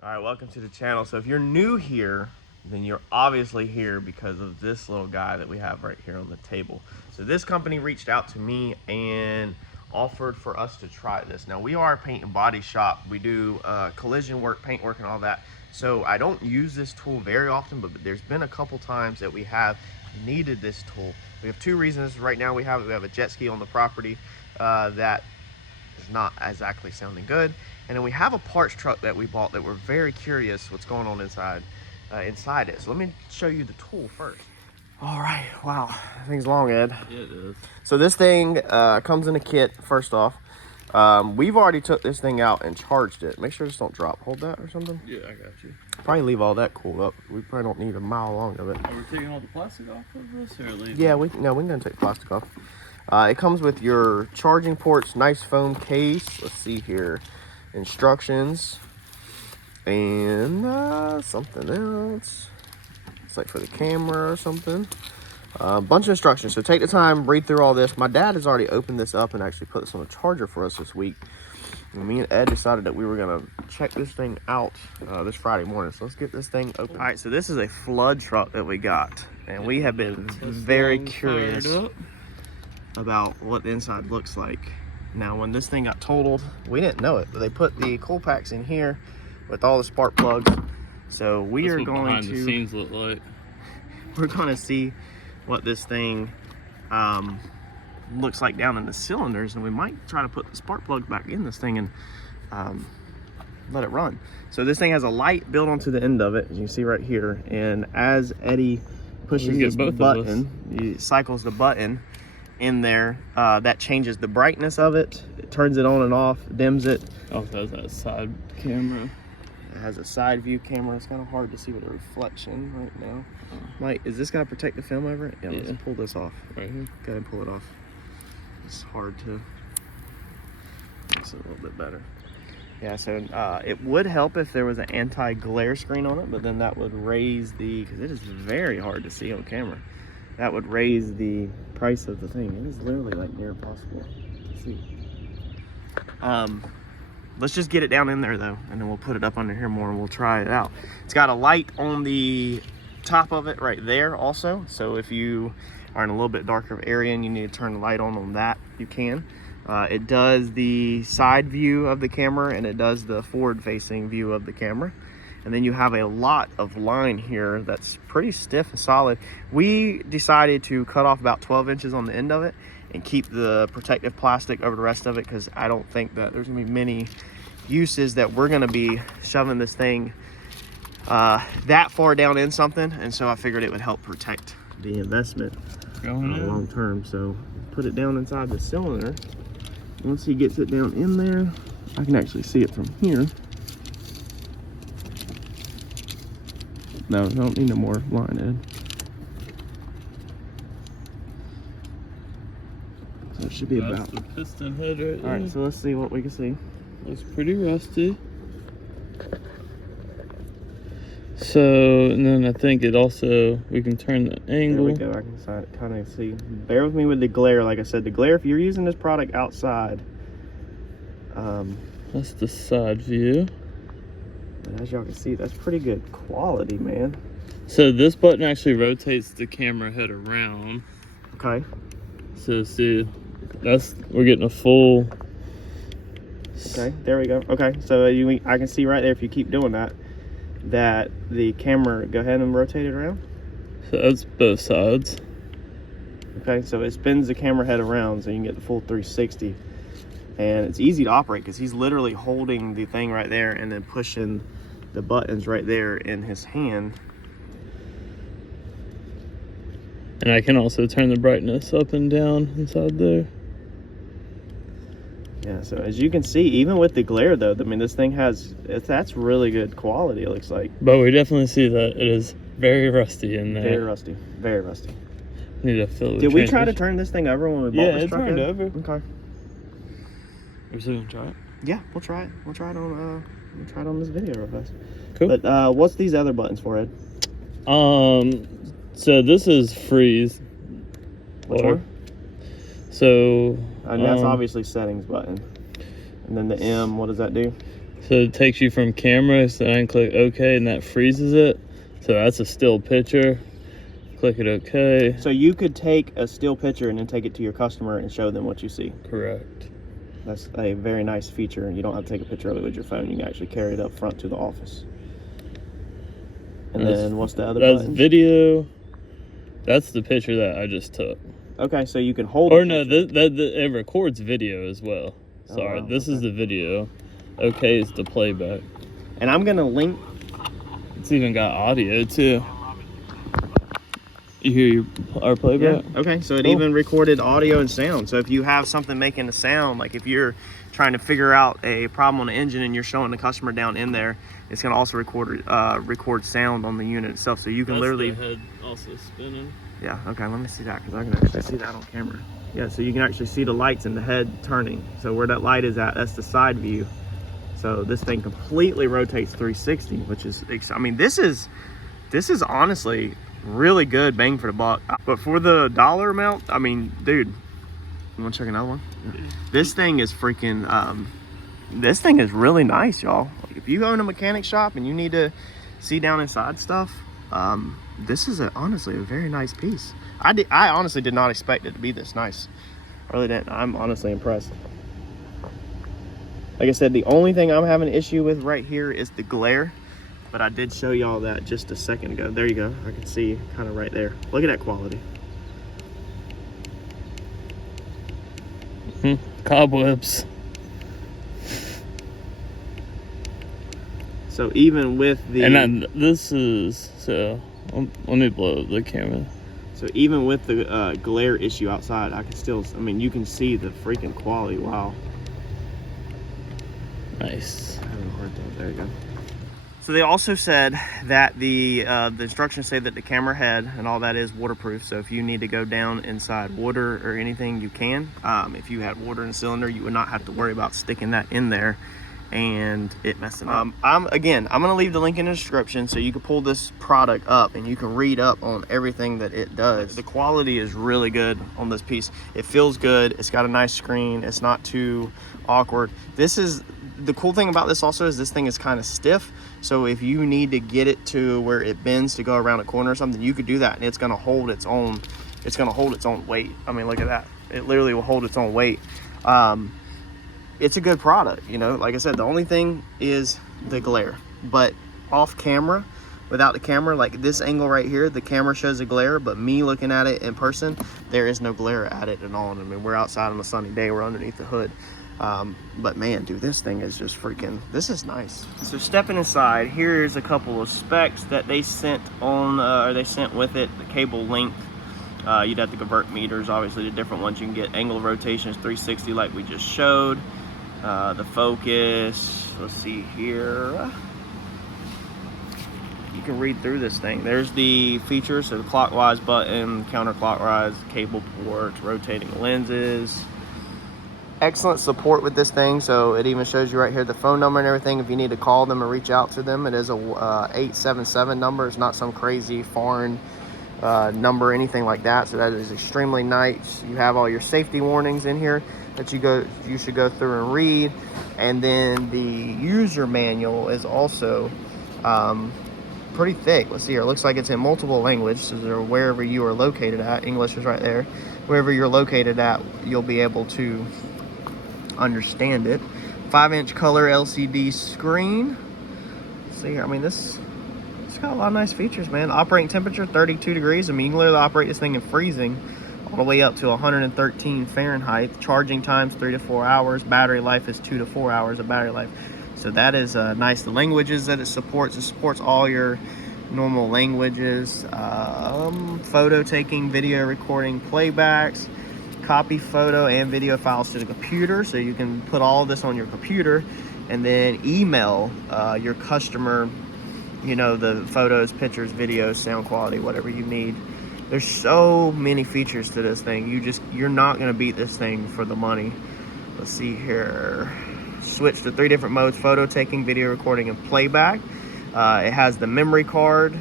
All right, welcome to the channel. So if you're new here, then you're obviously here because of this little guy that we have right here on the table. So this company reached out to me and offered for us to try this. Now we are a paint and body shop. We do collision work, paint work, and all that. So I don't use this tool very often, but there's been a couple times that we have needed this tool. We have two reasons. Right now we have a jet ski on the property that is not exactly sounding good, and then we have a parts truck that we bought that we're very curious what's going on inside it. So let me show you the tool first. All right, wow, that thing's long, Ed. Yeah, it is. So this thing comes in a kit. First off, we've already took this thing out and charged it. Make sure this don't drop. Hold that or something. Yeah, I got you. Probably leave all that cooled up. We probably don't need a mile long of it. Are we taking all the plastic off of this or leaving? Yeah, we can go take the plastic off. It comes with your charging ports, nice foam case. Let's see here, instructions, and something else. It's like for the camera or something. A bunch of instructions. So take the time, read through all this. My dad has already opened this up and actually put this on a charger for us this week. And me and Ed decided that we were gonna check this thing out this Friday morning. So let's get this thing open. All right, so this is a flood truck that we got, and we have been very curious about what the inside looks like. Now, when this thing got totaled, we didn't know it, but they put the cool packs in here with all the spark plugs. So we are going behind to the scenes look like. We're going to see what this thing looks like down in the cylinders, and we might try to put the spark plugs back in this thing and let it run. So this thing has a light built onto the end of it, as you can see right here, and as Eddie pushes this button, he cycles the button in there, that changes the brightness of it. It turns it on and off, dims it. Also has that side camera. It has a side view camera. It's kind of hard to see with the reflection right now. Mike, is this got to protect the film over it? Yeah, let's pull this off. Right here. Go ahead and pull it off. It's hard to. Makes it a little bit better. Yeah, so it would help if there was an anti-glare screen on it, but then that would raise the, because it is very hard to see on camera. That would raise the price of the thing. It is literally like near impossible to see. Let's just get it down in there though, and then we'll put it up under here more and we'll try it out. It's got a light on the top of it right there also. So if you are in a little bit darker area and you need to turn the light on that, you can. It does the side view of the camera, and it does the forward facing view of the camera. And then you have a lot of line here that's pretty stiff and solid. We decided to cut off about 12 inches on the end of it and keep the protective plastic over the rest of it, because I don't think that there's gonna be many uses that we're gonna be shoving this thing that far down in something. And so I figured it would help protect the investment long term. So put it down inside the cylinder. Once he gets it down in there, I can actually see it from here. No, I don't need no more line, Ed. So it should be That's about the piston head right there. All right, so let's see what we can see. Looks pretty rusty. So, and then I think it also, we can turn the angle. There we go, I can kind of see. Bear with me with the glare. Like I said, the glare, if you're using this product outside. That's the side view. And as y'all can see, that's pretty good quality, man. So this button actually rotates the camera head around. Okay. So see, we're getting a full. Okay, there we go. Okay, so I can see right there, if you keep doing that the camera, go ahead and rotate it around. So that's both sides. Okay, so it spins the camera head around so you can get the full 360. And it's easy to operate because he's literally holding the thing right there and then pushing the buttons right there in his hand. And I can also turn the brightness up and down inside there. Yeah, so as you can see, even with the glare though, I mean, this thing that's really good quality, it looks like. But we definitely see that it is very rusty in there. Very rusty, very rusty. Need to fill the Did we try to turn this thing over when we bought this truck? Yeah, it turned over. Okay. Are we gonna try it? Yeah, we'll try it. We'll try it on this video real fast. Cool. But what's these other buttons for, Ed? So this is freeze. Which one? So and that's obviously settings button. And then the M, what does that do? So it takes you from camera, so I can click OK, and that freezes it. So that's a still picture. Click it OK. So you could take a still picture and then take it to your customer and show them what you see. Correct. That's a very nice feature. You don't have to take a picture of it with your phone. You can actually carry it up front to the office. And then what's the other button? That's video. That's the picture that I just took. Okay, so you can hold Or no, it records video as well. Sorry, wow, this is the video. Okay, it's the playback. And I'm gonna link. It's even got audio too. You hear our playback? Yeah. Okay, so it even recorded audio and sound. So if you have something making a sound, like if you're trying to figure out a problem on the engine and you're showing the customer down in there, it's gonna also record sound on the unit itself. So you can literally. The head also spinning. Yeah. Okay. Let me see that because I can actually see that on camera. Yeah. So you can actually see the lights and the head turning. So where that light is at, that's the side view. So this thing completely rotates 360, which is, I mean, this is honestly really good bang for the buck. But for the dollar amount, I mean, dude, you want to check another one? Yeah. This thing is freaking, this thing is really nice, y'all. If you own a mechanic shop and you need to see down inside stuff, this is honestly a very nice piece. I honestly did not expect it to be this nice. I really didn't. I'm honestly impressed. Like I said, the only thing I'm having an issue with right here is the glare. But I did show y'all that just a second ago. There you go. I can see kind of right there. Look at that quality. Cobwebs. So even with the... And this is... So, let me blow up the camera. So even with the glare issue outside, I can still... I mean, you can see the freaking quality. Wow. Nice. There you go. So they also said that the instructions say that the camera head and all that is waterproof. So if you need to go down inside water or anything, you can. If you had water in the cylinder, you would not have to worry about sticking that in there and it messing up. I'm gonna leave the link in the description so you can pull this product up and you can read up on everything that it does. The quality is really good on this piece. It feels good. It's got a nice screen. It's not too awkward. The cool thing about this also is this thing is kind of stiff. So if you need to get it to where it bends to go around a corner or something, you could do that and it's gonna hold its own. It's gonna hold its own weight. I mean, look at that. It literally will hold its own weight. It's a good product, you know. Like I said, the only thing is the glare. But off camera, without the camera, like this angle right here, the camera shows a glare, but me looking at it in person, there is no glare at it at all. I mean, we're outside on a sunny day, we're underneath the hood. But man, dude, this thing is just freaking, this is nice. So stepping inside, here's a couple of specs that they sent on, or they sent with it. The cable length, you'd have to convert meters, obviously, to different ones. You can get angle of rotation is 360 like we just showed. The focus, let's see here. You can read through this thing. There's the features, so the clockwise button, counterclockwise, cable ports, rotating lenses. Excellent support with this thing, so it even shows you right here the phone number and everything. If you need to call them or reach out to them, it is a 877 number. It's not some crazy foreign number or anything like that, so that is extremely nice. You have all your safety warnings in here that you should go through and read, and then the user manual is also pretty thick. Let's see here, it looks like it's in multiple languages, so wherever you are located at, English is right there, wherever you're located at, you'll be able to understand it. 5-inch color LCD screen. Let's see here, I mean, it's got a lot of nice features, man. Operating temperature 32 degrees. I mean, you can literally operate this thing in freezing all the way up to 113 Fahrenheit. Charging times 3 to 4 hours. Battery life is 2 to 4 hours of battery life. So that is nice. The languages that it supports all your normal languages. Photo taking, video recording, playbacks, copy photo and video files to the computer. So you can put all of this on your computer and then email your customer, you know, the photos, pictures, videos, sound quality, whatever you need. There's so many features to this thing. You're not gonna beat this thing for the money. Let's see here. Switch to 3 different modes: photo taking, video recording, and playback. It has the memory card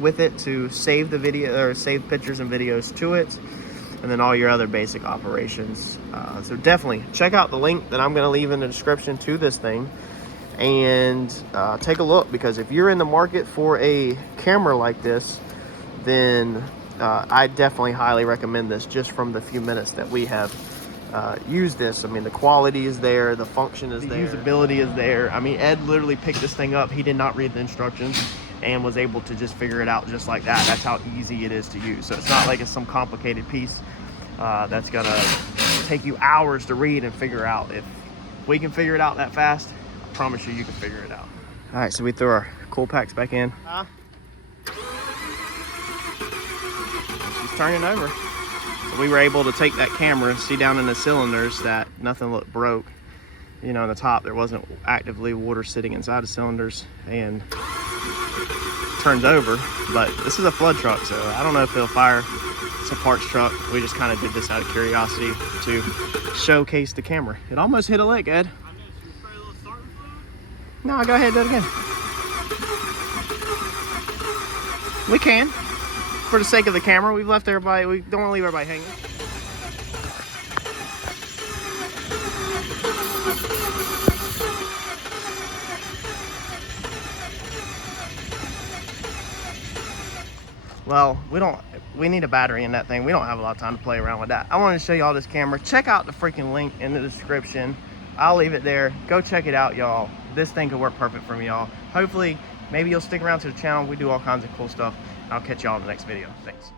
with it to save the video or save pictures and videos to it, and then all your other basic operations. So definitely check out the link that I'm gonna leave in the description to this thing. and take a look, because if you're in the market for a camera like this, then I definitely highly recommend this, just from the few minutes that we have used this. I mean, the quality is there, the function is there, the usability is there. I mean, Ed literally picked this thing up. He did not read the instructions and was able to just figure it out just like that. That's how easy it is to use. So it's not like it's some complicated piece that's gonna take you hours to read and figure out. If we can figure it out that fast, I promise you, you can figure it out. All right, so we threw our cool packs back in. She's turning over. So we were able to take that camera, see down in the cylinders that nothing looked broke. You know, on the top, there wasn't actively water sitting inside the cylinders, and turns over. But this is a flood truck, so I don't know if it'll fire. It's a parts truck. We just kind of did this out of curiosity to showcase the camera. It almost hit a lick, Ed. No, go ahead, do it again. We can. For the sake of the camera, we've left everybody, we don't want to leave everybody hanging. Well, we need a battery in that thing. We don't have a lot of time to play around with that. I wanted to show y'all this camera. Check out the freaking link in the description. I'll leave it there. Go check it out, y'all. This thing could work perfect for me, y'all. Hopefully, maybe you'll stick around to the channel. We do all kinds of cool stuff. I'll catch y'all in the next video. Thanks.